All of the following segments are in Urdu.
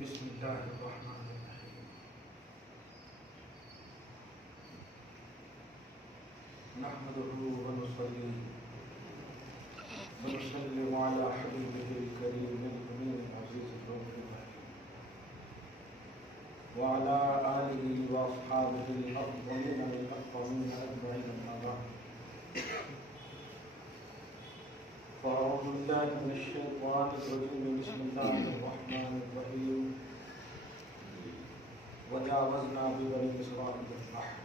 بسم اللہ الرحمن الرحیم نحمده ونصلي ونسلم على حبيبه الكريم الأمين العزيز الرؤوف الرحيم وعلى آله وأصحابه الأفضلين الأكرمين أجمعين أما بعد فأعوذ بالله من الشيطان الرجيم بسم الله الرحمن الرحيم وجاوزنا ببني إسرائيل البحر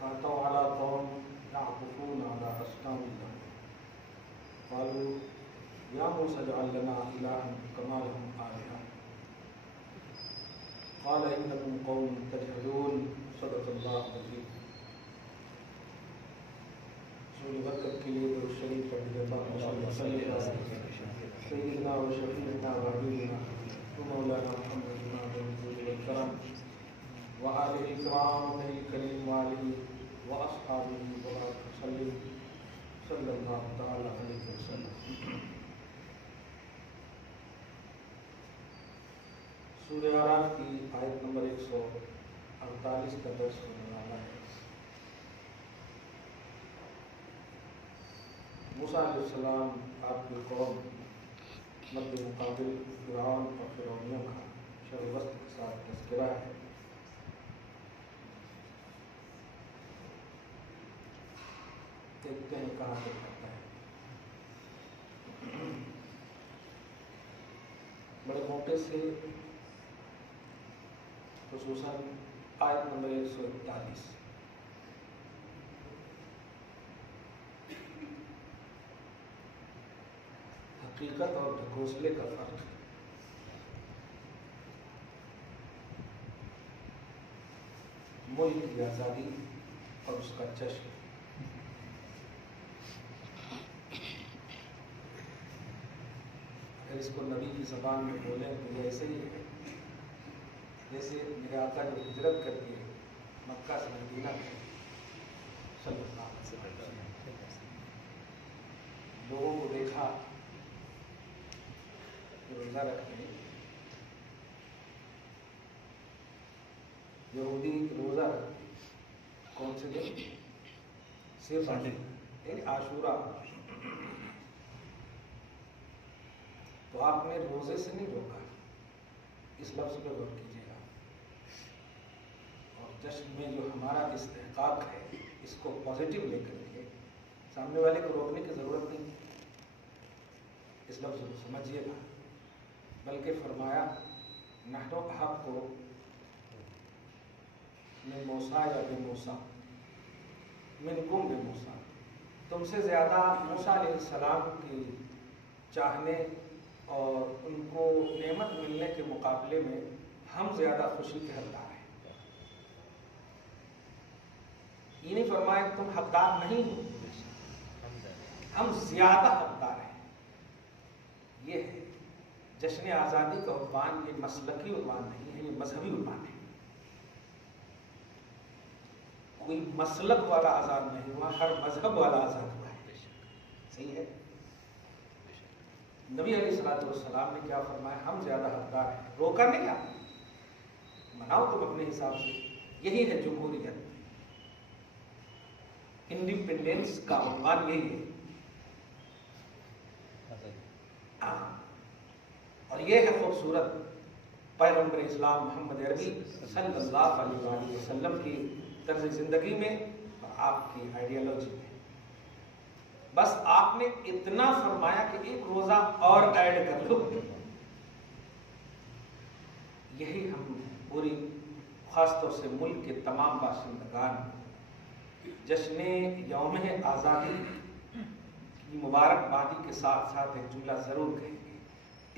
فأتوا على قوم يعكفون على أصنام لهم قالوا يا موسى اجعل لنا إلها كما لهم آلهة قال إنكم قوم تجهلون صدق الله العظيم. سورہ برکت کے لیے درود شریف پڑھیے. اللہم صلی علی سیدنا و شفیعنا و حبیبنا و مولانا محمد بن عبد الکریم و آلہ الکرام الکریم و آلہ و اصحابہ وبارک وسلم صلی اللہ تعالی علیہ وسلم. سورہ اعراف کی آیت نمبر 148 کا درس ہونے والا ہے. موسیٰ علیہ السلام آپ کی قوم مد مقابل فرعون اور فرعونیوں کا شر و وسط کے ساتھ تذکرہ ہے. دیکھتے ہیں کہاں سے کرتا ہے. بڑے موقع سے خصوصاً آیت نمبر 141 حقیقت اور ڈھکوسلے کا فرق. ملک کی آزادی اور اس کا جشن. اگر اس کو نبی کی زبان میں بولیں تو یہ ایسے ہی ہے جیسے میرے آقا جو ہجرت کر کے مکہ سے مدینہ گئے صلی اللہ علیہ وسلم. لوگوں کو دیکھا روزہ رکھتے ہیں. یہودی روزہ رکھتے ہیں. کون سے دن؟ صرف یعنی عاشورہ. تو آپ نے روزے سے نہیں روکا. اس لفظ پہ غور کیجیے گا. اور جشن میں جو ہمارا استحقاق ہے اس کو پازیٹیو لے کر کے سامنے والے کو روکنے کی ضرورت نہیں. اس لفظ کو سمجھیے گا. بلکہ فرمایا نحن احق من موسیٰ یا بموسیٰ منکم بموسیٰ. تم سے زیادہ موسیٰ علیہ السلام کی چاہنے اور ان کو نعمت ملنے کے مقابلے میں ہم زیادہ خوشی کے حقدار ہیں. یہ نہیں فرمایا کہ تم حقدار نہیں ہو، ہم زیادہ حقدار ہیں. یہ ہے جشن آزادی کا عنوان. یہ مسلکی عنوان نہیں ہے، یہ مذہبی عنوان ہے. کوئی مسلک والا آزاد نہیں ہوا، ہر مذہب والا آزاد ہوا ہے. صحیح ہے. نبی علیہ السلام نے کیا فرمایا؟ ہم زیادہ حقدار ہیں. روکا نہیں کیا؟ مناؤ تم اپنے حساب سے. یہی ہے جمہوریت. انڈیپینڈنس کا عنوان یہی ہے. اور یہ ہے خوبصورت پیغمبر اسلام محمد عربی صلی اللہ علیہ وسلم کی طرز زندگی میں اور آپ کی آئیڈیالوجی میں. بس آپ نے اتنا فرمایا کہ ایک روزہ اور ایڈ کر لو. یہی ہم پوری خاص طور سے ملک کے تمام باشندگان جشن یوم آزادی کی مبارکبادی کے ساتھ ساتھ ایک جملہ ضرور کہیں گے: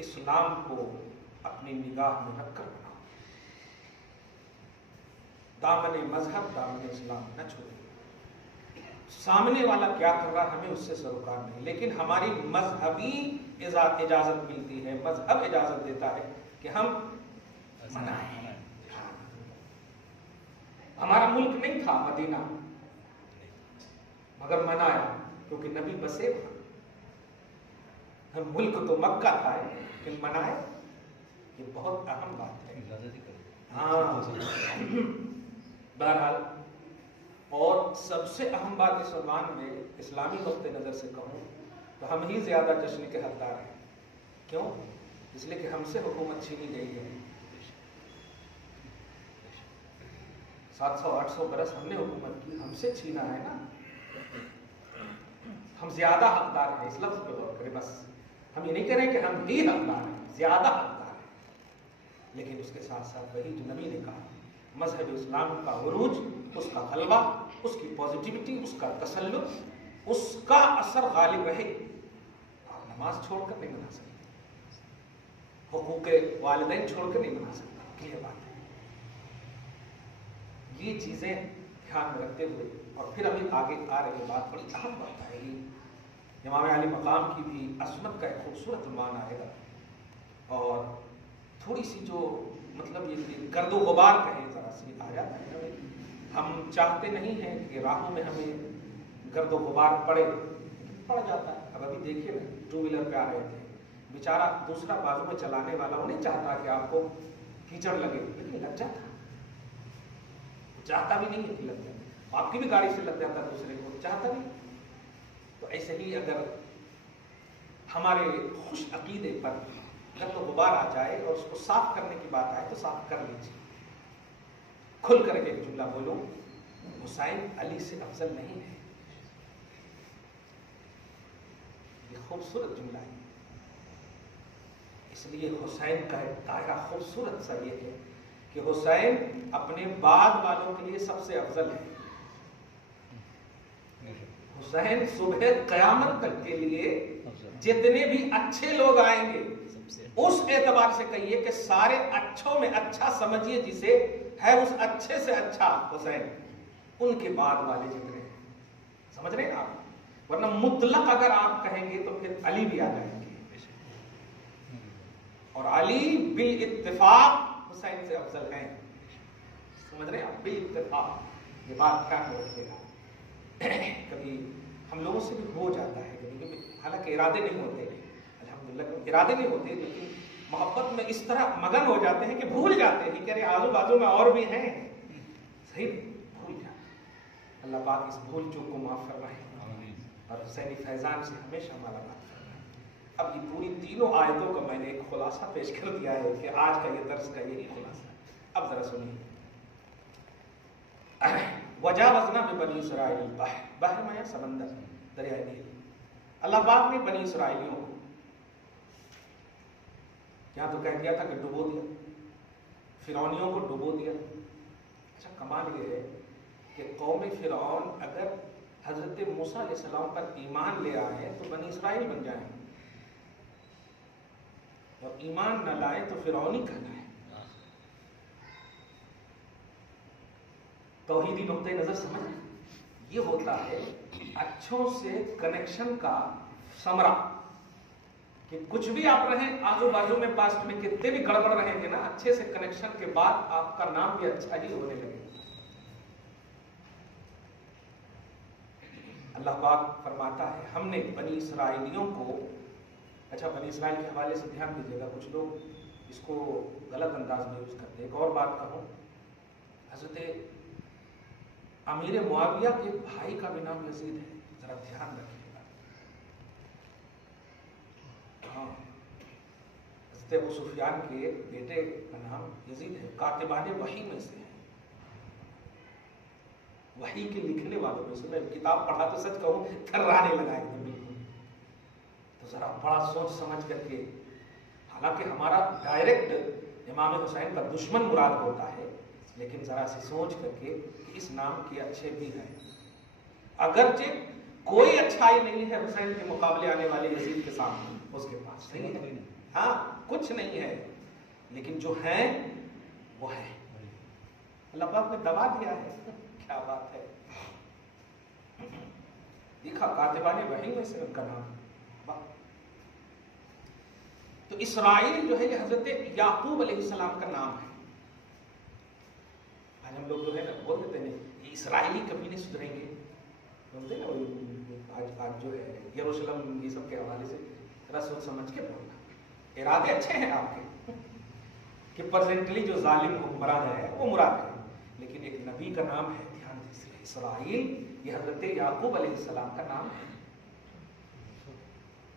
اسلام کو اپنی نگاہ میں رکھ کر بناؤ. دامن مذہب دامن اسلام نہ چھوڑیں. سامنے والا کیا کر رہا ہمیں اس سے سروکار نہیں، لیکن ہماری مذہبی اجازت ملتی ہے. مذہب اجازت دیتا ہے کہ ہم منائیں. ہمارا ملک نہیں تھا مدینہ مگر منایا کیونکہ نبی بسے وہاں. ملک تو مکہ تھا لیکن منائے. یہ بہت اہم بات ہے. ہاں بہرحال، اور سب سے اہم بات اس عنوان میں اسلامی نقطۂ نظر سے کہوں تو ہم ہی زیادہ جشن کے حقدار ہیں. کیوں؟ اس لیے کہ ہم سے حکومت چھینی گئی ہے. 700-800 برس ہم نے حکومت کی، ہم سے چھینا ہے نا. ہم زیادہ حقدار ہیں. اس لفظ پہ غور کریں بس. ہم یہ نہیں کہہ رہے کہ ہم ہی حقدار ہیں، زیادہ حقدار ہیں. لیکن اس کے ساتھ ساتھ وہی جو نبی نے کہا، مذہب اسلام کا عروج، اس کا غلبہ، اس کی پازیٹیوٹی، اس کا تسلط، اس کا اثر غالب رہے. آپ نماز چھوڑ کر نہیں منا سکتے، حقوق والدین چھوڑ کر نہیں منا سکتے. یہ بات ہے. یہ چیزیں دھیان میں رکھتے ہوئے، اور پھر ابھی آگے آ رہی بات بڑی اہم بات آئے گی. امام علی مقام کی بھی عظمت کا ایک خوبصورت عنوان آئے گا، اور تھوڑی سی جو مطلب یہ گرد و غبار کہیں ذرا سی آ جاتا ہے. ہم چاہتے نہیں ہیں کہ راہوں میں ہمیں گرد و غبار پڑے، پڑ جاتا ہے. اب ابھی دیکھیے نا، 2 ویلر پہ آ رہے تھے، بیچارہ دوسرا بازو میں چلانے والا وہ نہیں چاہتا کہ آپ کو کیچڑ لگے، لیکن لگ جاتا. چاہتا بھی نہیں ہے کہ لگ جائے. آپ کی بھی گاڑی سے لگ جاتا دوسرے کو، چاہتا نہیں. تو ایسے ہی اگر ہمارے خوش عقیدے پر گرد و غبار آ جائے اور اس کو صاف کرنے کی بات آئے تو صاف کر لیجیے. کھل کر کے ایک جملہ بولوں، حسین علی سے افضل نہیں ہے. یہ خوبصورت جملہ ہے. اس لیے حسین کا ایک دائرہ خوبصورت سا یہ ہے کہ حسین اپنے بعد والوں کے لیے سب سے افضل ہے. حسین صبح قیامت تک کے لیے جتنے بھی اچھے لوگ آئیں گے اس اعتبار سے کہیے کہ سارے اچھوں میں اچھا سمجھیے جسے ہے، اس اچھے سے اچھا حسین ان کے بعد والے جتنے ہیں. سمجھ رہے ہیں آپ؟ ورنہ مطلق اگر آپ کہیں گے تو پھر علی بھی آ جائیں گے، اور علی بالاتفاق حسین سے افضل ہیں. سمجھ رہے ہیں آپ؟ بالاتفاق. یہ بات کیا رکھیے گا. کبھی ہم لوگوں سے بھی ہو جاتا ہے کبھی، حالانکہ ارادے نہیں ہوتے، الحمدللہ ارادے نہیں ہوتے، لیکن محبت میں اس طرح مگن ہو جاتے ہیں کہ بھول جاتے ہیں کہ ارے آزو بازو میں اور بھی ہیں. صحیح، بھول جاتے. اللہ پاک اس بھول چوک کو معاف فرمائے اور حسینی فیضان سے ہمیشہ مالا مال فرمائے. اب یہ پوری تینوں آیتوں کا میں نے ایک خلاصہ پیش کر دیا ہے کہ آج کا یہ درس کا یہی خلاصہ ہے. اب ذرا سنیے. وجاوزنا ببنی اسرائیل البحر، بحر میں سمندر، دریائے نیل. اللہ پاک نے بنی اسرائیلیوں کو یہاں تو کہہ دیا تھا کہ ڈبو دیا، فرعونیوں کو ڈبو دیا. اچھا کمال یہ ہے کہ قوم فرعون اگر حضرت موسیٰ علیہ السلام پر ایمان لے آئے تو بنی اسرائیل بن جائیں، اور ایمان نہ لائے تو فرعونی کہلائے. توحیدی نقطۂ نظر سمجھ رہے؟ یہ ہوتا ہے اچھوں سے کنیکشن کا ثمرہ، کہ کچھ بھی آپ رہیں آزو بازو میں، پاسٹ میں کتنے بھی گڑبڑ رہیں گے نا، اچھے سے کنیکشن کے بعد آپ کا نام بھی اچھا ہی ہونے لگے. اللہ پاک فرماتا ہے ہم نے بنی اسرائیلیوں کو، اچھا بنی اسرائیل کے حوالے سے دھیان دیجیے گا، کچھ لوگ اس کو غلط انداز میں یوز کرتے ہیں. ایک اور بات کہوں، حضرت امیر معاویہ کے بھائی کا بھی نام یزید ہے، ذرا دھیان رکھیے گا. ہاں، حضرت ابو سفیان کے بیٹے کا نام یزید ہے. کاتبان وحی میں سے ہے، وحی کے لکھنے والوں میں سے. میں کتاب پڑھا تو سچ کہوں تھرانے لگا ایک دم بالکل. تو ذرا بڑا سوچ سمجھ کر کے، حالانکہ ہمارا ڈائریکٹ امام حسین کا دشمن مراد ہوتا ہے، لیکن ذرا سی سوچ کر کے کہ اس نام کے اچھے بھی ہیں. اگرچہ کوئی اچھائی نہیں ہے حسین کے مقابلے آنے والے یزید کے سامنے، اس کے پاس صحیح ہے، ہاں کچھ نہیں ہے، لیکن جو ہیں وہ ہے. اللہ پاک نے دبا دیا ہے. کیا بات ہے. دیکھا کاتبان وحی میں سے ان کا نام. تو اسرائیل جو ہے یہ حضرت یعقوب علیہ السلام کا نام ہے. آج ہم لوگ جو ہے نا بول دیتے ہیں یہ اسرائیلی کبھی نہیں سدھریں گے، بولتے ہیں نا آج جو ہے یروشلم یہ سب کے حوالے سے ذرا سوچ سمجھ کے بولنا. ارادے اچھے ہیں آپ کے، کہ پرزنٹلی جو ظالم حکمران ہے وہ مراد ہے، لیکن ایک نبی کا نام ہے، دھیان دیجیے، اسرائیل، یہ حضرت یعقوب علیہ السلام کا نام ہے،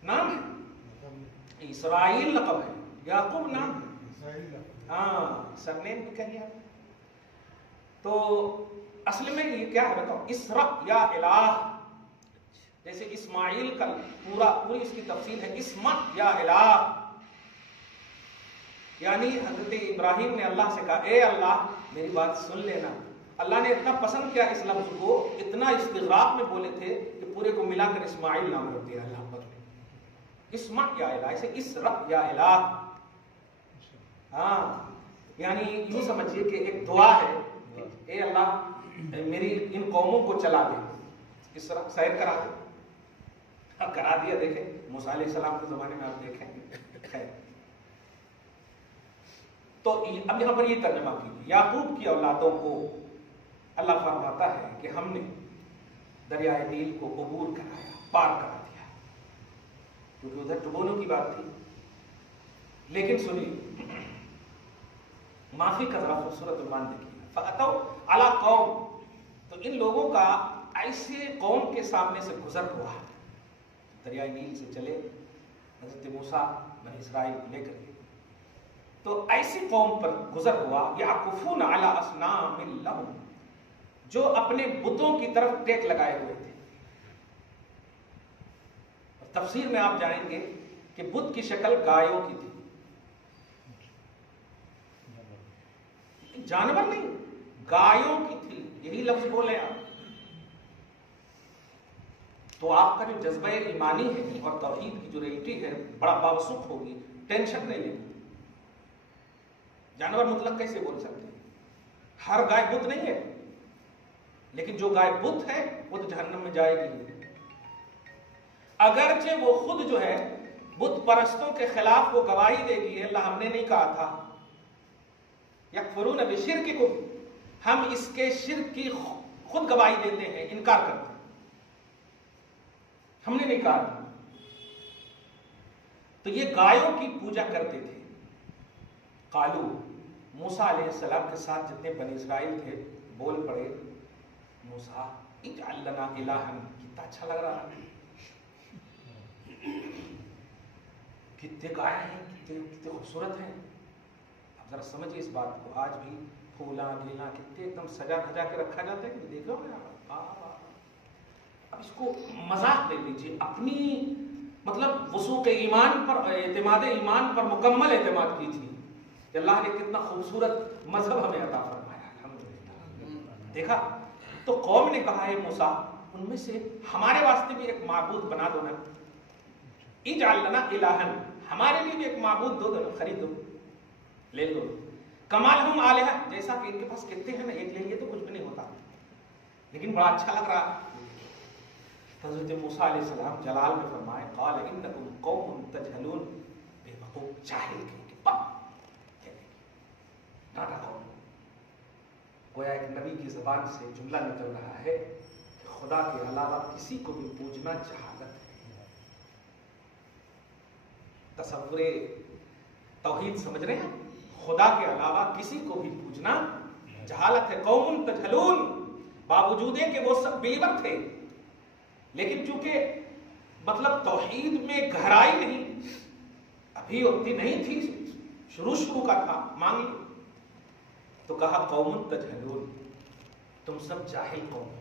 نام ہے، اسرائیل لقب ہے، یعقوب نام ہے، ہاں سرنیم بھی کہیے آپ۔ تو اصل میں یہ کیا ہے بتاؤ، اسرا یا الہ، جیسے اسماعیل کا پوری اس کی تفصیل ہے اسما یا الہ، یعنی حضرت ابراہیم نے اللہ سے کہا اے اللہ میری بات سن لینا، اللہ نے اتنا پسند کیا اس لفظ کو، اتنا استغراق میں بولے تھے کہ پورے کو ملا کر اسماعیل نام رکھ دیا اللہ پر، اسما یا الہ، اسے اسرا یا الہ، ہاں یعنی یوں سمجھیے کہ ایک دعا ہے کہ اے اللہ میری ان قوموں کو چلا دے، اس طرح سیر کرا دے، کرا دیا، دیکھیں موسیٰ علیہ السلام کے زمانے میں آپ دیکھیں خیر۔ تو اب یہاں پر یہ ترجمہ کیجیے، یعقوب کی اولادوں کو اللہ فرماتا ہے کہ ہم نے دریائے نیل کو عبور کرایا، پار کرا دیا، کیونکہ ادھر ڈبونے کی بات تھی، لیکن سنیے معافی کا ذرا خوبصورت عنوان دیکھیے، فَأَتَوْا عَلَىٰ قَوْمٍ، تو ان لوگوں کا ایسے قوم کے سامنے سے گزر ہوا، دریائے نیل سے چلے حضرت موسیٰ بنی اسرائیل کو لے کر کے، تو ایسی قوم پر گزر ہوا، یعکفون علی اصنام لہم، جو اپنے بتوں کی طرف ٹیک لگائے ہوئے تھے۔ تفسیر میں آپ جانیں گے کہ بت کی شکل گایوں کی تھی، جانور نہیں، گایوں کی تھی، یہی لفظ بولے آپ، تو آپ کا جو جذبہ ایمانی ہے اور توحید کی جو ریئلٹی ہے بڑا باوسوخ ہوگی، ٹینشن نہیں لیں۔ جانور مطلق کیسے بول سکتے ہیں؟ ہر گائے بت نہیں ہے، لیکن جو گائے بت ہے وہ تو جہنم میں جائے گی، اگرچہ وہ خود جو ہے بت پرستوں کے خلاف وہ گواہی دے گی، اللہ ہم نے نہیں کہا تھا، یکفرون بشرککم، ہم اس کے شرک کی خود گواہی دیتے ہیں، انکار کرتے ہیں، ہم نے نہیں کہا تھا۔ تو یہ گایوں کی پوجا کرتے تھے۔ قالو، موسیٰ علیہ السلام کے ساتھ جتنے بنی اسرائیل تھے بول پڑے، موسیٰ اجعل لنا الہا، کتنا اچھا لگ رہا ہے، کتنے گائے ہیں، کتنے خوبصورت ہیں، اب ذرا سمجھئے اس بات کو، آج بھی پھولا گیلا کتنے ایک دم سجا دھجا کے رکھا جاتا ہے، دیکھو اب اس کو مذاق لے لیجیے، اپنی مطلب وثوق ایمان پر، اعتماد ایمان پر مکمل اعتماد کی تھی کہ اللہ نے کتنا خوبصورت مذہب ہمیں عطا فرمایا، الحمدللہ۔ دیکھا تو قوم نے کہا ہے موسیٰ ان میں سے ہمارے واسطے بھی ایک معبود بنا دو نا، اجعل لنا الہا، ہمارے لیے بھی ایک معبود دو نا، خرید دو، لے لو، کما لہم آلہہ، جیسا کہ ان کے پاس کہتے ہیں نا ایک لیں گے تو کچھ بھی نہیں ہوتا، لیکن بڑا اچھا لگ رہا۔ حضرت موسیٰ علیہ السلام جلال میں فرمائے، قال انکم قوم تجہلون، بے وقوف جاہل کہیں گے، ڈاٹا قوم، گویا ایک نبی کی زبان سے جملہ نکل رہا ہے کہ خدا کے علاوہ کسی کو بھی پوجنا جہالت ہے۔ تصور توحید سمجھ رہے ہیں؟ خدا کے علاوہ کسی کو بھی پوجنا جہالت ہے۔ قوم تجہلون، باوجود ہے کہ وہ سب بلیور تھے، لیکن چونکہ مطلب توحید میں گہرائی نہیں، ابھی اتنی نہیں تھی، شروع کا تھا، مانگ لی، تو کہا قوم تجہلون، تم سب جاہل قوم ہو۔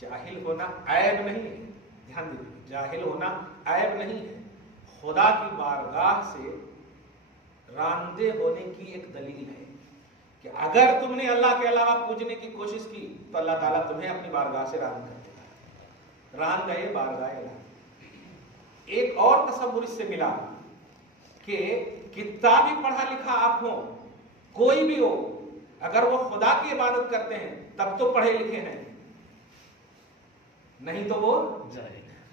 جاہل ہونا عیب نہیں ہے، دھیان دیجیے، جاہل ہونا عیب نہیں ہے، خدا کی بارگاہ سے راندے ہونے کی ایک دلیل ہے کہ اگر تم نے اللہ کے علاوہ پوجنے کی کوشش کی تو اللہ تعالیٰ تمہیں اپنی بارگاہ سے راند کر دے گا، راند گئے بارگاہ الہ۔ ایک اور تصور اس سے ملا کہ کتابی پڑھا لکھا آپ ہوں، کوئی بھی ہو، اگر وہ خدا کی عبادت کرتے ہیں تب تو پڑھے لکھے ہیں، نہیں تو وہ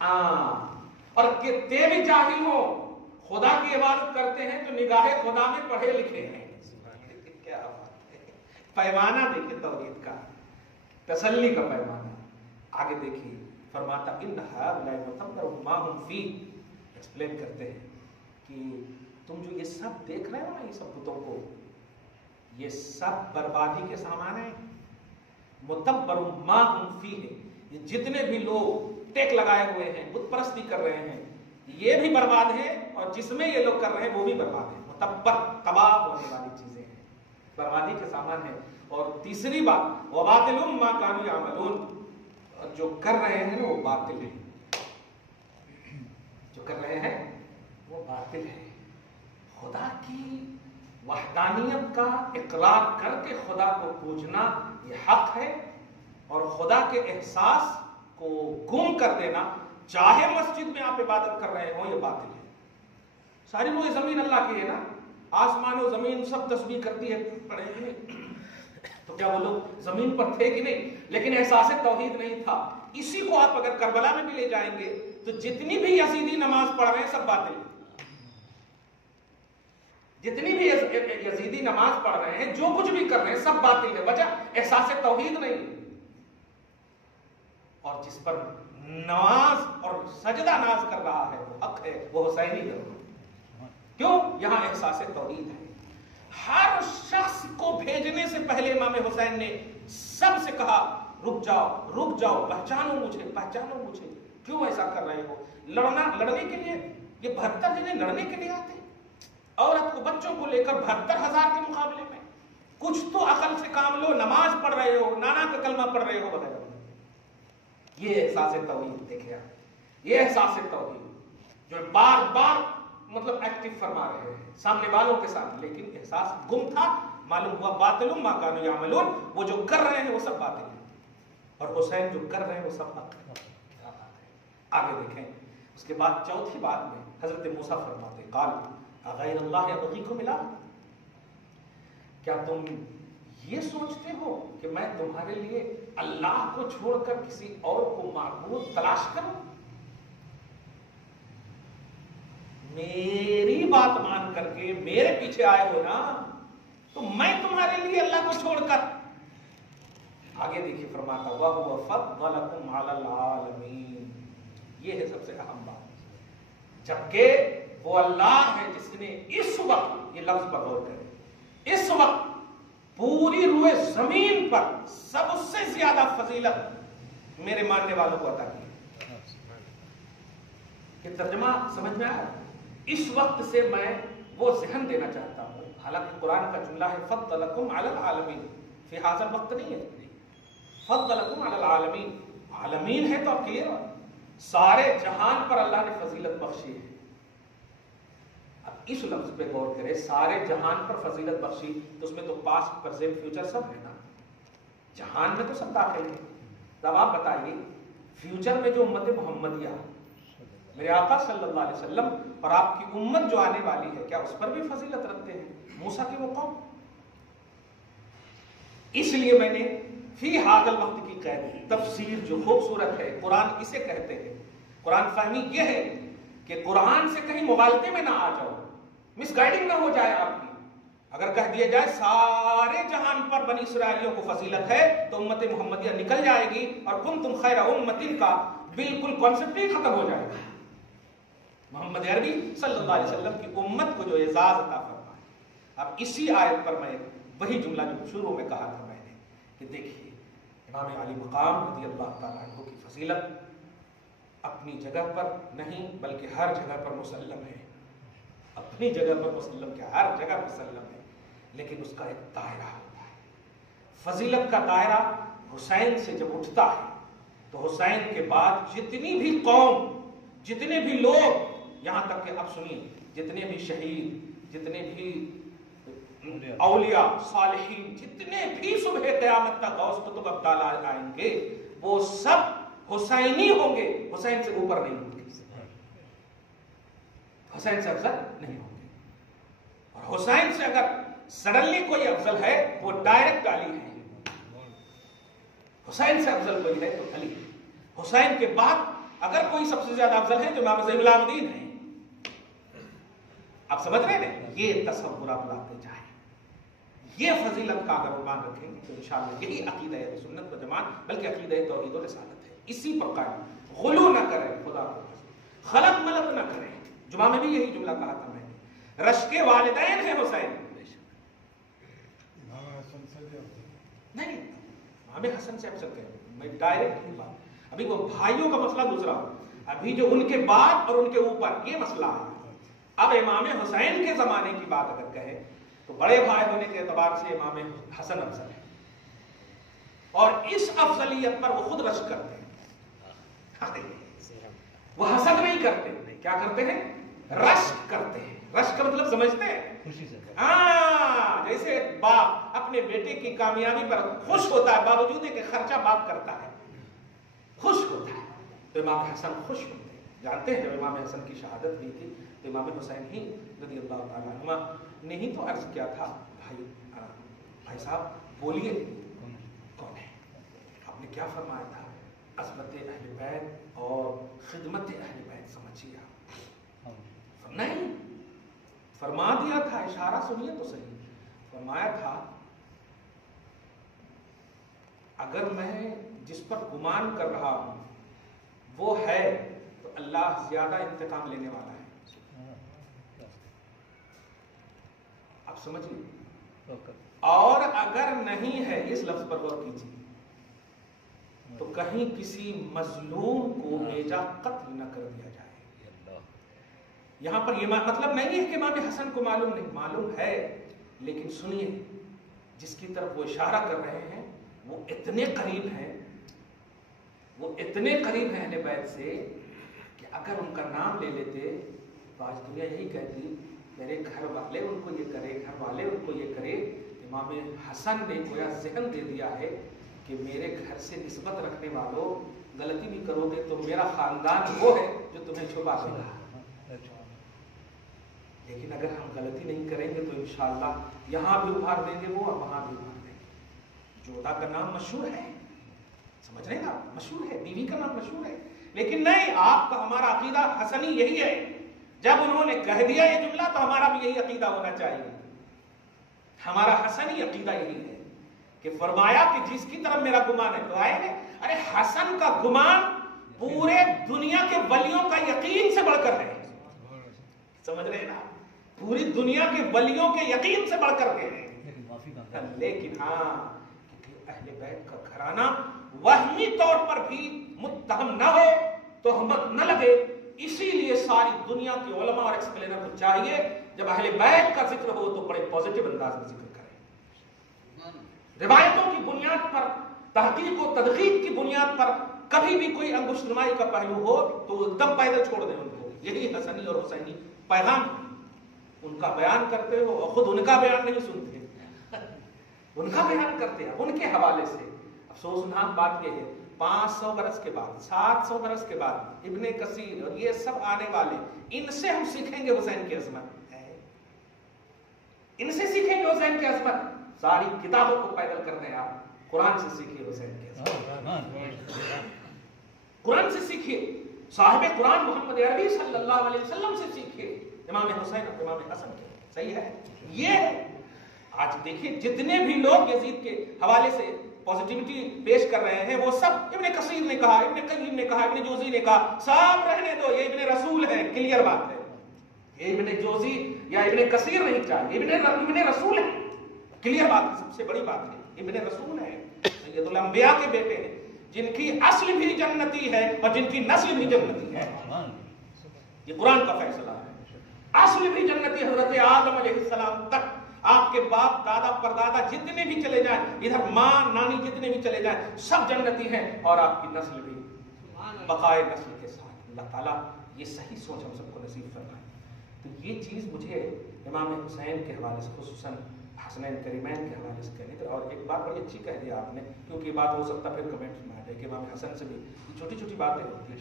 اور کتنے بھی جاہل ہوں خدا کی عبادت کرتے ہیں تو نگاہ خدا میں پڑھے لکھے ہیں۔ کیا بات ہے، پیمانہ دیکھیں توحید کا، تسلی کا پیمانہ۔ آگے دیکھیے فرماتا ان ہؤلاء متبر ما هم فیہ، ایکسپلین کرتے ہیں کہ تم جو یہ سب دیکھ رہے ہو نا، یہ سب بتوں کو، یہ سب بربادی کے سامان ہیں. متبر ما ہم فیہ، یہ جتنے بھی لوگ ٹیک لگائے ہوئے ہیں، بت پرستی کر رہے ہیں، یہ بھی برباد ہیں، اور جس میں یہ لوگ کر رہے ہیں وہ بھی برباد ہیں. متبر، تباہ ہونے والی چیزیں ہیں، بربادی کے سامان ہیں. اور تیسری بات وباطل ما کانوا یعملون، جو کر رہے ہیں وہ باطل ہے، جو کر رہے ہیں وہ باطل ہے. خدا کی وحدانیت کا اقرار کر کے خدا کو پوجنا یہ حق ہے، اور خدا کے احساس کو گم کر دینا، چاہے مسجد میں آپ عبادت کر رہے ہوں، یہ باطل ہے. ساری روئے زمین اللہ کی ہے نا، آسمان و زمین سب تسبیح کرتی ہے، پڑھے کہ نہیں؟ تو کیا وہ لوگ زمین پر تھے کہ نہیں؟ لیکن احساس توحید نہیں تھا. اسی کو آپ اگر کربلا میں بھی لے جائیں گے تو جتنی بھی یزیدی نماز پڑھ رہے ہیں سب باطل ہے. جتنی بھی یزیدی نماز پڑھ رہے ہیں، جو کچھ بھی کر رہے ہیں سب باطل ہے. وجہ احساس توحید نہیں. اور جس پر نماز اور سجدہ ناز کر رہا ہے وہ حق ہے، وہ حسینی ہے. کیوں؟ یہاں احساس توحید ہے. ہر شخص کو بھیجنے سے پہلے امام حسین نے سب سے کہا رک جاؤ رک جاؤ، پہچانو مجھے پہچانو مجھے. کیوں ایسا کر رہے ہو؟ لڑنے کے لیے؟ یہ 72 جنے لڑنے کے لیے آتے ہیں؟ عورت کو بچوں کو لے کر 72,000 کے مقابلے میں؟ کچھ تو عقل سے کام لو. نماز پڑھ رہے ہو، نانا کا کلمہ پڑھ رہے ہو وغیرہ. یہ احساس توحید دیکھیں آپ، یہ احساس توحید جو بار بار مطلب ایکٹیو فرما رہے ہیں سامنے والوں کے سامنے، لیکن احساس گم تھا. معلوم ہوا باطل ما کانوا یعملون، وہ جو کر رہے ہیں وہ سب باطل ہے، اور حسین جو کر رہے ہیں وہ سب حق ہے. آگے دیکھیں. اس کے بعد چوتھی بات میں حضرت موسیٰ فرماتے قال اغیر اللہ ابغیکم الہ، کیا تم یہ سوچتے ہو کہ میں تمہارے لیے اللہ کو چھوڑ کر کسی اور کو معبود تلاش کروں؟ میری بات مان کر کے میرے پیچھے آئے ہو نا، تو میں تمہارے لیے اللہ کو چھوڑ کر. آگے دیکھیے فرماتا وَهُوَ فَضَّلَكُمْ عَلَى الْعَالَمِينَ، یہ ہے سب سے اہم بات. جبکہ وہ اللہ ہے جس نے اس وقت، یہ لفظ پر غور کریں، اس وقت پوری روئے زمین پر سب سے زیادہ فضیلت میرے ماننے والوں کو عطا کی. کہ ترجمہ سمجھ میں آیا؟ اس وقت سے میں وہ ذہن دینا چاہتا ہوں. حالانکہ قرآن کا جملہ ہے فضلکم علی العالمین، فی حاضر وقت نہیں ہے. فضلکم علی العالمین، عالمین ہے تو اب کلیئر، سارے جہان پر اللہ نے فضیلت بخشی ہے. اب اس لفظ پہ غور کرے، سارے جہان پر فضیلت بخشی، تو اس میں تو پاسٹ پریزنٹ فیوچر سب ہے نا، جہان میں تو سب داخل ہے. تب آپ بتائیے فیوچر میں جو امت محمدیہ میرے آقا صلی اللہ علیہ وسلم اور آپ کی امت جو آنے والی ہے، کیا اس پر بھی فضیلت رکھتے ہیں موسیٰ کی وہ قوم؟ اس لیے میں نے فی حاضر وقت کی قید تفسیر جو خوبصورت ہے، قرآن اسے کہتے ہیں. قرآن فہمی یہ ہے کہ قرآن سے کہیں مغالطے میں نہ آ جاؤ، مس گائیڈنگ نہ ہو جائے آپ کی. اگر کہہ دیا جائے سارے جہان پر بنی اسرائیلیوں کو فضیلت ہے تو امت محمدیہ نکل جائے گی، اور کنتم خیر امت کا بالکل کانسیپٹ ہی ختم ہو جائے گا. محمد عربی صلی اللہ علیہ وسلم کی امت کو جو اعزاز عطا فرمائے. اب اسی آیت پر میں وہی جملہ جو شروع میں کہا تھا میں نے کہ دیکھیے امام علی مقام رضی اللہ تعالیٰ عنہ کی فضیلت اپنی جگہ پر نہیں بلکہ ہر جگہ پر مسلم ہے. اپنی جگہ پر مسلم کیا، ہر جگہ مسلم ہے، لیکن اس کا ایک دائرہ ہوتا ہے. فضیلت کا دائرہ حسین سے جب اٹھتا ہے تو حسین کے بعد جتنی بھی قوم، جتنے بھی لوگ، یہاں تک کہ اب سنیے جتنے بھی شہید، جتنے بھی اولیاء صالحین، جتنے بھی صبح قیامت تک غوث قطب ابدال آئیں گے، وہ سب حسینی ہوں گے، حسین سے اوپر نہیں ہوں گے، حسین سے افضل نہیں ہوں گے. اور حسین سے اگر سڈنلی کوئی افضل ہے وہ ڈائریکٹ علی ہے. حسین سے افضل کوئی ہے تو علی. حسین کے بعد اگر کوئی سب سے زیادہ افضل ہے تو امام زین العابدین ہے. آپ سمجھ رہے ہیں؟ یہ تصور آپ لاتے جائیں، یہ فضیلت کا اگر عنوان رکھیں گے تو انشاءاللہ یہی عقیدہ ہے سنت و جماعت، بلکہ عقیدہ توحید و رسالت ہے. اسی پر قائم. غلو نہ کریں خدا کو، خلق ملق نہ کریں. جمعہ میں بھی یہی جملہ کہا تھا میں رشک والدین ہیں حسین. نہیں امام حسن سے اب چلتے ہیں، میں ڈائریکٹ بات، ابھی وہ بھائیوں کا مسئلہ دوسرا، ابھی جو ان کے بعد اور ان کے اوپر یہ مسئلہ ہے. اب امام حسین کے زمانے کی بات اگر کہیں تو بڑے بھائی ہونے کے اعتبار سے امام حسن افضل ہے، اور اس افضلیت پر وہ خود رشک کرتے ہیں. وہ حسد نہیں کرتے، کیا کرتے ہیں؟ رشک کرتے ہیں. رشک کا مطلب سمجھتے ہیں؟ ہاں، جیسے باپ اپنے بیٹے کی کامیابی پر خوش ہوتا ہے باوجود کہ خرچہ باپ کرتا ہے، خوش ہوتا ہے. تو امام حسن خوش ہوتے ہیں. جانتے ہیں جب امام حسن کی شہادت ہوئی تھی تو امام حسین ہی رضی اللہ تعالیٰ عنہ نے ہی تو عرض کیا تھا، بھائی صاحب بولیے کون ہے؟ آپ نے کیا فرمایا تھا؟ عظمت اہل بیت اور خدمت اہل بیت سمجھیے آپ. نہیں، فرما دیا تھا، اشارہ سنیے تو صحیح، فرمایا تھا اگر میں جس پر گمان کر رہا ہوں وہ ہے تو اللہ زیادہ انتقام لینے والا ہے. آپ سمجھیے. اور اگر نہیں ہے، اس لفظ پر غور کیجیے، تو کہیں کسی مظلوم کو بیجا قتل نہ کر دیا جائے. یہاں پر یہ مطلب نہیں ہے کہ امام حسن کو معلوم نہیں، معلوم ہے، لیکن سنیے جس کی طرف وہ اشارہ کر رہے ہیں وہ اتنے قریب ہیں، وہ اتنے قریب ہیں اہل بیت سے کہ اگر ان کا نام لے لیتے تو آج دنیا یہی کہتی میرے گھر والے ان کو یہ کرے، گھر والے ان کو یہ کرے. امام حسن نے گویا ذہن دے دیا ہے کہ میرے گھر سے نسبت رکھنے والوں غلطی بھی کرو گے تو میرا خاندان وہ ہے جو تمہیں چھپا دے گا، لیکن اگر ہم غلطی نہیں کریں گے تو انشاءاللہ یہاں بھی ابھار دیں گے وہ اور وہاں بھی ابھار دیں گے. جوڑا کا نام مشہور ہے، سمجھ رہے نا، مشہور ہے، بیوی کا نام مشہور ہے، لیکن نہیں، آپ کا ہمارا عقیدہ حسنی یہی ہے. جب انہوں نے کہہ دیا یہ جملہ تو ہمارا بھی یہی عقیدہ ہونا چاہیے. ہمارا حسنی عقیدہ یہی ہے کہ فرمایا کہ جس کی طرف میرا گمان ہے تو آئے گے. ارے حسن کا گمان پورے دنیا کے ولیوں کا یقین سے بڑھ کر ہے، سمجھ رہے نا، پوری دنیا کے ولیوں کے یقین سے بڑھ کر کے ہیں. لیکن ہاں کیونکہ اہل بیت کا گھرانہ وہمی طور پر بھی متہم نہ ہو، تہمت نہ لگے، اسی لیے ساری دنیا کی علماء اور ایکسپلینر کو چاہیے جب اہل بیت کا ذکر ہو تو بڑے پازیٹیو انداز میں ذکر کریں. روایتوں کی بنیاد پر، تحقیق و تدقیق کی بنیاد پر کبھی بھی کوئی انگشت نمائی کا پہلو ہو تو ایک دم پیدل چھوڑ دیں ان کو. یہی حسنی اور حسینی پیغام، ان کا بیان کرتے ہو اور خود ان کا بیان نہیں سنتے، ان کا بیان کرتے ہیں ان کے حوالے سے. افسوسناک بات یہ ہے 500 برس کے بعد، 700 برس کے بعد ابن کثیر اور یہ سب آنے والے، ان سے ہم سیکھیں گے حسین کی عظمت، ان سے سیکھیں گے حسین کی عظمت. ساری کتابوں کو پیدل کر دیں آپ، قرآن سے سیکھیے حسین کی عظمت، قرآن سے سیکھیے، صاحب قرآن محمد عربی صلی اللہ علیہ وسلم سے سیکھیے، امام حسین اور امام حسن کے. صحیح ہے. یہ آج دیکھیے جتنے بھی لوگ یزید کے حوالے سے پازیٹیوٹی پیش کر رہے ہیں وہ سب ابن کثیر نے کہا، ابن قیم نے کہا، ابن جوزی نے کہا، سب رہنے دو، یہ ابن رسول ہے. کلیئر بات ہے، یہ ابن جوزی یا ابن کثیر نہیں چاہیے، ابن رسول ہے. کلیئر بات ہے، سب سے بڑی بات ہے، ابن رسول ہے، سید الانبیاء کے بیٹے ہیں، جن کی اصل بھی جنتی ہے اور جن کی نسل بھی جنتی ہے. یہ قرآن کا فیصلہ ہے. اصل بھی جنتی، حضرت آدم علیہ السلام تک آپ کے باپ دادا پردادا جتنے بھی چلے جائیں، ادھر ماں نانی جتنے بھی چلے جائیں، سب جنتی ہیں، اور آپ کی نسل بھی بقائے نسل کے ساتھ. اللہ تعالیٰ یہ صحیح سوچ ہم سب کو نصیب فرمائے. تو یہ چیز مجھے امام حسین کے حوالے سے، خصوصاً حسنین کریمین کے حوالے سے کہنی تھی. اور ایک بات بڑی اچھی کہہ دیا آپ نے، کیونکہ یہ بات ہو سکتا پھر کمنٹس میں آ جائے کہ امام حسن سے بھی چھوٹی چھوٹی باتیں ہوتی ہیں.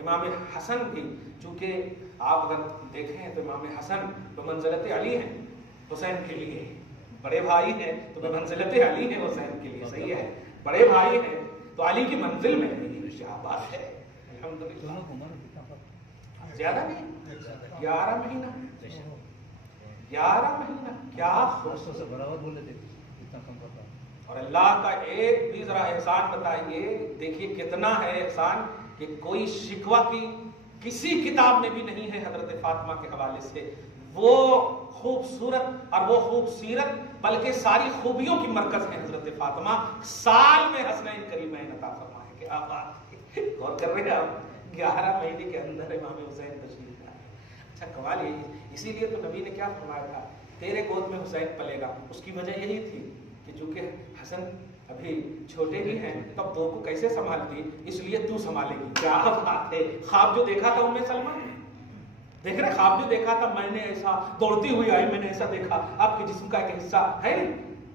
امام حسن بھی چونکہ آپ اگر دیکھیں تو امام حسن تو منزلت علی ہیں حسین کے لیے، بڑے بھائی ہیں تو منزلت علی ہیں حسین کے لیے. صحیح ہے، بڑے بھائی ہیں تو علی کی منزل میں نہیں. کیا بات ہے، الحمدللہ. زیادہ نہیں، 11 مہینہ 11 مہینہ، کیا سے برابر بولے تھے. اور اللہ کا ایک بھی ذرا احسان بتائیے، دیکھیے کتنا ہے احسان کہ کوئی شکوہ کی کسی کتاب میں بھی نہیں ہے حضرت فاطمہ کے حوالے سے. وہ خوبصورت اور وہ خوبصیرت بلکہ ساری خوبیوں کی مرکز ہے حضرت فاطمہ، سال میں حسنین کریمین عطا فرمائے. کیا بات ہے، غور کر رہے ہیں آپ، 11 مہینے کے اندر امام حسین تشریف لائے. اچھا کمال یہ، اسی لیے تو نبی نے کیا فرمایا تھا، تیرے گود میں حسین پلے گا. اس کی وجہ یہی تھی کہ چونکہ حسن ابھی چھوٹے ہی ہیں تب دو کو کیسے سنبھالتی، اس لیے تو سنبھالے گی. کیا بات ہے، خواب جو دیکھا تھا ام سلمہ نے، دیکھ رہے خواب جو دیکھا تھا، میں نے ایسا دوڑتی ہوئی آئی، میں نے ایسا دیکھا، آپ کے جسم کا ایک حصہ ہے.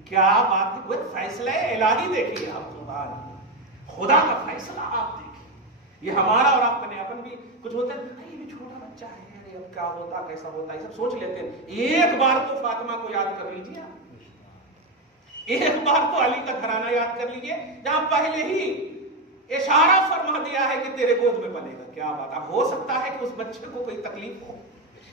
کیا بات ہے، وہ فیصلہ الہی دیکھیے آپ، سبحان اللہ، خدا کا فیصلہ آپ دیکھیے. یہ ہمارا اور آپ کا نیاپن بھی کچھ ہوتا ہے، یہ بھی چھوٹا بچہ ہے، اب کیا ہوتا کیسا ہوتا ہے، سب سوچ لیتے ہیں. ایک بار تو فاطمہ کو یاد کر لیجیے، ایک بار تو علی کا گھرانہ یاد کر لیجیے جہاں پہلے ہی اشارہ فرما دیا ہے کہ تیرے گود میں پلے گا. کیا بات ہے، ہو سکتا ہے کہ اس بچے کو کوئی تکلیف ہو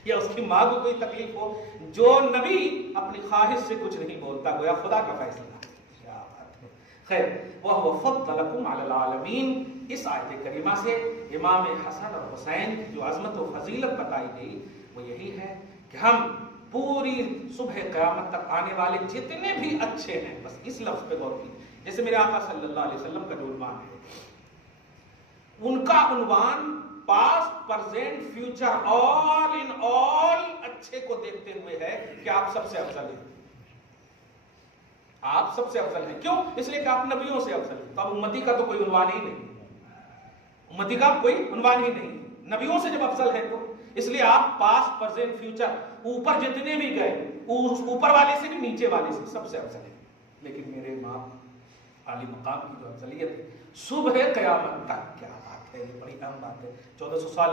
یا اس کی ماں کو کوئی تکلیف ہو، جو نبی اپنی خواہش سے کچھ نہیں بولتا، گویا خدا کا فیصلہ. کیا بات ہے. خیر، وَهُوَ فَضَّلَكُمْ عَلَى الْعَالَمِينَ، اس آیت کریمہ سے امام حسن اور حسین کی جو عظمت و فضیلت بتائی گئی وہ یہی ہے کہ ہم پوری صبح قیامت تک آنے والے جتنے بھی اچھے ہیں، بس اس لفظ پہ غور کیجیے. جیسے میرے آقا صلی اللہ علیہ وسلم کا جو عنوان ہے، ان کا عنوان پاسٹ پرزینٹ فیوچر آل ان آل اچھے کو دیکھتے ہوئے ہے کہ آپ سب سے افضل ہیں. آپ سب سے افضل ہیں. کیوں؟ اس لیے کہ آپ نبیوں سے افضل ہیں. تو اب امتی کا تو کوئی عنوان ہی نہیں، امتی کا کوئی عنوان ہی نہیں. نبیوں سے جب افضل ہے تو اس لیے آپ پاسٹ پرزینٹ فیوچر اوپر جتنے بھی گئے، اوپر والے سے بھی نیچے والے سے سب سے افضل ہے. لیکن میرے امام عالی مقام کی جو افضلیت ہے صبح قیامت تک، کیا بات ہے، یہ بڑی اہم بات ہے. 1400 سال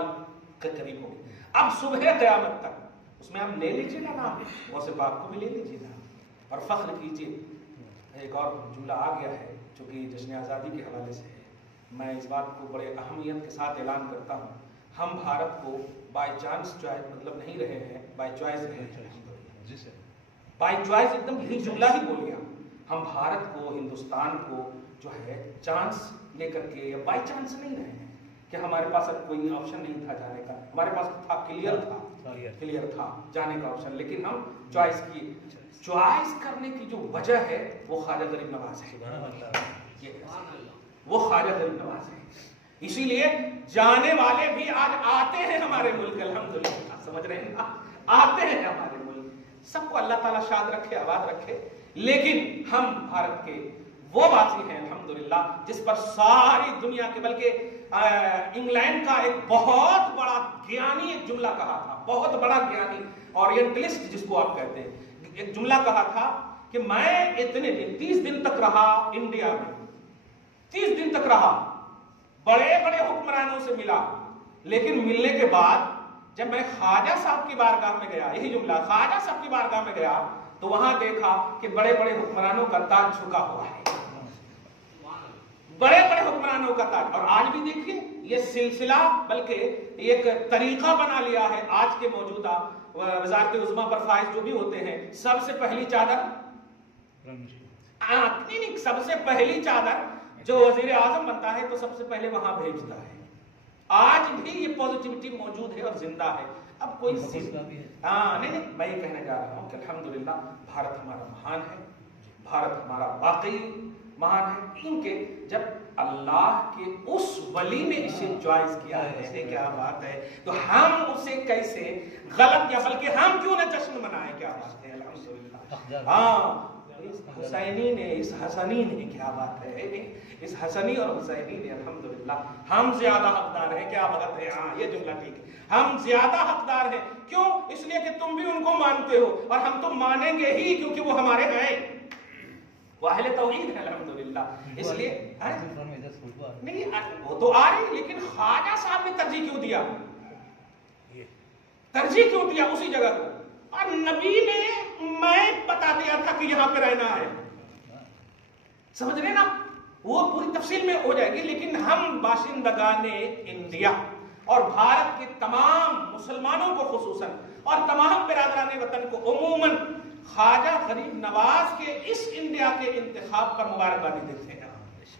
کے قریب ہو گئی. اب صبح قیامت تک اس میں آپ لے لیجیے نا نام، غوث پاک کو بھی لے لیجیے نا اور فخر کیجیے. ایک اور جملہ آ گیا ہے جو کہ جشن آزادی کے حوالے سے ہے. میں اس بات کو بڑے اہمیت کے ساتھ اعلان کرتا ہوں، ہم بھارت کو بائی چانس مطلب نہیں رہے ہیں، بائی چوائس رہے ہیں. بائی چوائس ایک دم یہی جملہ ہی بولیا. ہم بھارت کو، ہندوستان کو جو ہے چانس لے کر کے یا بائی چانس نہیں رہے ہیں کہ ہمارے پاس اب کوئی آپشن نہیں تھا جانے کا. ہمارے پاس تھا، کلیئر تھا جانے کا آپشن، لیکن ہم چوائس کیے. چوائس کرنے کی جو وجہ ہے وہ خواجہ غریب نواز ہے، وہ خواجہ غریب نواز ہے. اسی لیے جانے والے بھی آج آتے ہیں ہمارے ملک، الحمدللہ. سمجھ رہے ہیں، آتے ہیں ہمارے ملک. سب کو اللہ تعالیٰ شاد رکھے، آباد رکھے. لیکن ہم بھارت کے وہ واسی ہیں الحمدللہ جس پر ساری دنیا کے، بلکہ انگلینڈ کا ایک بہت بڑا گیانی ایک جملہ کہا تھا، بہت بڑا گیانی اورینٹلسٹ جس کو آپ کہتے ہیں، ایک جملہ کہا تھا کہ میں اتنے دن 30 دن تک رہا انڈیا میں، 30 دن تک رہا، بڑے بڑے حکمرانوں سے ملا، لیکن ملنے کے بعد جب میں خواجہ صاحب کی بارگاہ میں گیا، یہی جملہ، خواجہ صاحب کی بارگاہ میں گیا تو وہاں دیکھا کہ بڑے بڑے حکمرانوں کا تاج جھکا ہوا ہے، بڑے بڑے حکمرانوں کا تاج. اور آج بھی دیکھیے یہ سلسلہ بلکہ ایک طریقہ بنا لیا ہے. آج کے موجودہ وزارت عظمیٰ پر فائز جو بھی ہوتے ہیں، سب سے پہلی چادر نہیں، سب سے پہلی چادر جو وزیر اعظم بنتا ہے تو سب سے پہلے وہاں بھیجتا ہے. آج بھی یہ پوزیٹیوٹی موجود ہے اور زندہ ہے. اب کوئی نہیں، میں یہ کہنے جا رہا ہوں کہ الحمدللہ بھارت ہمارا مہان ہے، بھارت ہمارا واقعی مہان ہے، کیونکہ جب اللہ کے اس ولی نے اسے چوائس کیا ہے، کیا بات ہے، تو ہم اسے کیسے غلط، یا بلکہ ہم کیوں نہ جشن منائیں. کیا بات ہے، الحمدللہ. ہاں، اس حسینی نے، اس حسنی نے، کیا بات ہے، اس حسنی اور حسینی نے الحمدللہ ہم زیادہ حقدار ہیں. کیا بات ہے، ہاں یہ جملہ ٹھیک ہے، ہم زیادہ حقدار ہیں. کیوں؟ اس لیے کہ تم بھی ان کو مانتے ہو اور ہم تو مانیں گے ہی کیونکہ وہ ہمارے ہیں، وہ اہل توحید ہے الحمدللہ. اس لیے نہیں، وہ تو آ رہی، لیکن خواجہ صاحب نے ترجیح کیوں دیا، ترجیح کیوں دیا اسی جگہ کو؟ اور نبی نے میں بتا دیا تھا کہ یہاں پہ رہنا ہے. سمجھ رہے نا، وہ پوری تفصیل میں ہو جائے گی. لیکن ہم باشندگان انڈیا اور بھارت کے تمام مسلمانوں کو خصوصاً اور تمام برادران وطن کو عموماً خواجہ غریب نواز کے اس انڈیا کے انتخاب پر مبارکبادی دیتے ہیں،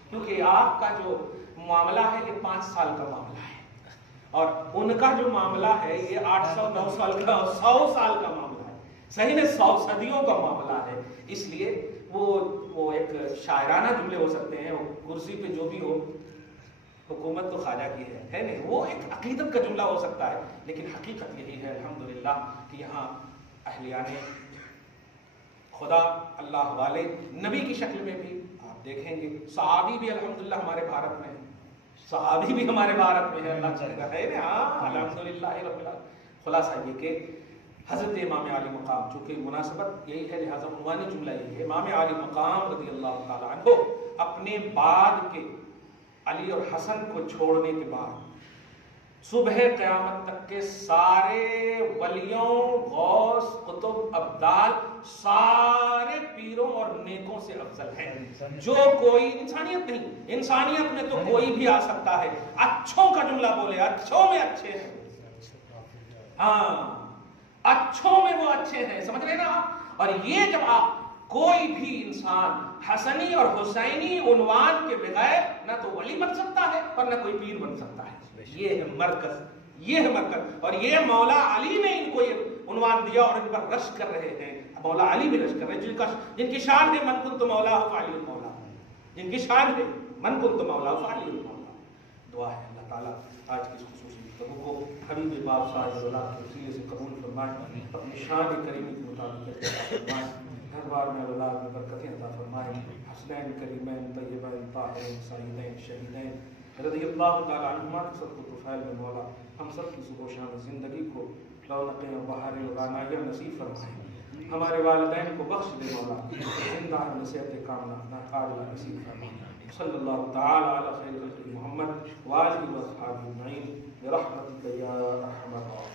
کیونکہ آپ کا جو معاملہ ہے یہ 5 سال کا معاملہ ہے اور ان کا جو معاملہ ہے یہ 800 900 کا 100 سال کا معاملہ ہے، صحیح نے 100 صدیوں کا معاملہ ہے. اس لیے وہ ایک شاعرانہ جملے ہو سکتے ہیں، وہ کرسی پہ جو بھی ہو حکومت تو خواجہ کی ہے نہیں، وہ ایک عقیدت کا جملہ ہو سکتا ہے، لیکن حقیقت یہی ہے الحمدللہ کہ یہاں اہلیان خدا اللہ والے نبی کی شکل میں بھی آپ دیکھیں گے. صحابی بھی الحمدللہ ہمارے بھارت میں ہیں، صحابی بھی ہمارے بھارت میں ہے، اللہ کا ہے نا. ہاں الحمدللہ رب العالمین. خلاصہ یہ کہ حضرت امام علی مقام، چونکہ مناسبت یہی ہے لہذا عنوانی جملہ یہی ہے، امام علی مقام رضی اللہ تعالیٰ عنہ اپنے بعد کے علی اور حسن کو چھوڑنے کے بعد صبح قیامت تک کے سارے ولیوں، غوث، قطب، ابدال، سارے پیروں اور نیکوں سے افضل ہے. جو کوئی انسانیت نہیں، انسانیت میں تو کوئی بھی آ سکتا ہے، اچھوں کا جملہ بولے، اچھوں میں اچھے ہیں. ہاں اچھوں میں وہ اچھے ہیں، سمجھ رہے نا آپ. اور یہ جب آپ کوئی بھی انسان حسنی اور حسینی عنوان کے بغیر نہ تو ولی بن سکتا ہے اور نہ کوئی پیر بن سکتا ہے. یہ ہے مرکز، یہ ہے مرکز. اور یہ مولا علی نے ان کو یہ عنوان دیا اور ان پر رشک کر رہے ہیں. مولا علی بھی رشک کر رہے ہیں، جن کی شان ہے من کنت مولا فعلی المولا، جن کی شان ہے من کنت مولا فعلی المولا. دعا ہے اللہ تعالیٰ آج کی اس خصوصی گفتگو کو حبیب پاک صاحب کے وسیلے سے قبول فرمائے، اپنی شان کریمی کے مطابق فرمائے. ہر بار میں اولاد میں برکتیں عطا فرمائے. حسنین کریمین طیبین طاہرین سعیدین شہیدین رضی اللہ تعالیٰ عنہما کے صدق و طفیل میں مولا ہم سب کی صبح و شام زندگی کو رونقیں و بہاریں و رعنائیاں نصیب فرمائے. ہمارے والدین کو بخش دے مولا، زندہ نصیحت کاملہ ناقابلہ نصیب فرمائے. صلی اللہ تعالیٰ علی خیر خلق محمد وآلہ و اصحابہ اجمعین برحمتک یا ارحم الراحمین.